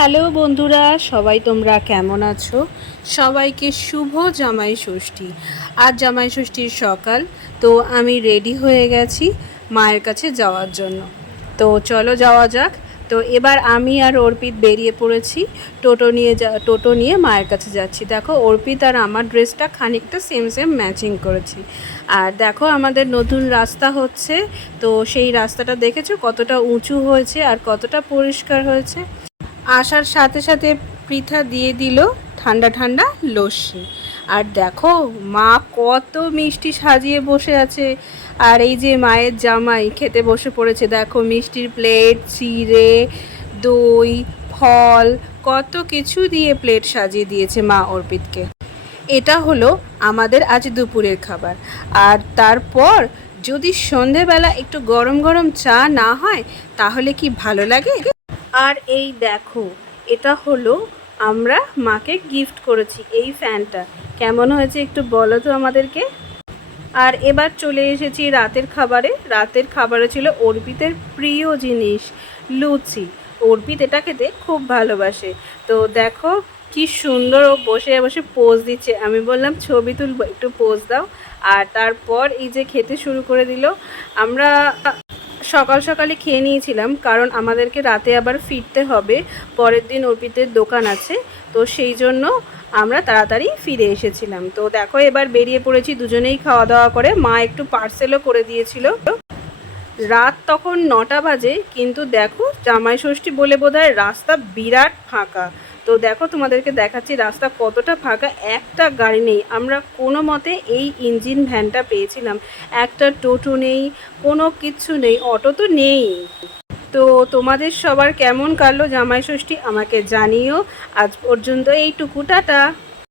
Hello বন্ধুরা, সবাই তোমরা কেমন আছো? সবাইকে শুভ জামাই ষষ্ঠী। আজ জামাই ষষ্ঠীর সকাল, তো আমি রেডি হয়ে গেছি মায়ের কাছে যাওয়ার জন্য। তো চলো যাওয়া যাক। তো এবার আমি আর অর্পিত বেরিয়ে পড়েছি, টোটো নিয়ে যা, টোটো নিয়ে মায়ের কাছে যাচ্ছি। দেখো, অর্পিত আর আমার ড্রেসটা খানিকটা সেম সেম ম্যাচিং করেছি। আর দেখো, আমাদের নতুন রাস্তা হচ্ছে, তো সেই রাস্তাটা দেখেছ কতটা উঁচু হয়েছে আর কতটা পরিষ্কার হয়েছে? আসার সাথে সাথে পৃথা দিয়ে দিল ঠান্ডা ঠান্ডা লস্যি। আর দেখো, মা কত মিষ্টি সাজিয়ে বসে আছে। আর এই যে মায়ের জামাই খেতে বসে পড়েছে, দেখো মিষ্টির প্লেট, চিড়ে, দই, ফল, কত কিছু দিয়ে প্লেট সাজিয়ে দিয়েছে মা অর্পিতকে। এটা হলো আমাদের আজ দুপুরের খাবার। আর তারপর যদি সন্ধেবেলা একটু গরম গরম চা না হয়, তাহলে কি ভালো লাগে? আর এই দেখো, এটা হলো আমরা মাকে গিফট করেছি এই ফ্যানটা কেমন হয়েছে একটু বলো তো আমাদেরকে? আর এবার চলে এসেছি রাতের খাবারে। রাতের খাবারে ছিল অর্পিতের প্রিয় জিনিস, লুচি। অর্পিত এটা খেতে খুব ভালোবাসে। তো দেখো, কি সুন্দর ও বসে বসে পোজ দিচ্ছে। আমি বললাম, ছবি তুলবো, একটু পোজ দাও। আর তারপর এই যে খেতে শুরু করে দিল, আমরা সকাল সকালে খেয়ে নিয়েছিলাম, কারণ আমাদেরকে রাতে আবার ফিরতে হবে। পরের দিন অর্পিতের দোকান আছে, তো সেই জন্য আমরা তাড়াতাড়ি ফিরে এসেছিলাম। তো দেখো, এবার বেরিয়ে পড়েছি দুজনেই খাওয়া দাওয়া করে। মা একটু পার্সেলও করে দিয়েছিল। রাত তখন নটা বাজে, কিন্তু দেখো জামাই ষষ্ঠী বলে বোধহয় রাস্তা বিরাট ফাঁকা। তো দেখো তোমাদেরকে দেখাচ্ছি, রাস্তা কতটা ফাঁকা, একটা গাড়ি নেই। আমরা কোনো মতে এই ইঞ্জিন ভ্যানটা পেয়েছিলাম। একটা টোটো নেই, কোনো কিছু নেই, অটো তো নেই। তো তোমাদের সবার কেমন কাটলো জামাই ষষ্ঠী আমাকে জানিও। আজ পর্যন্ত এইটুকু, টাটা।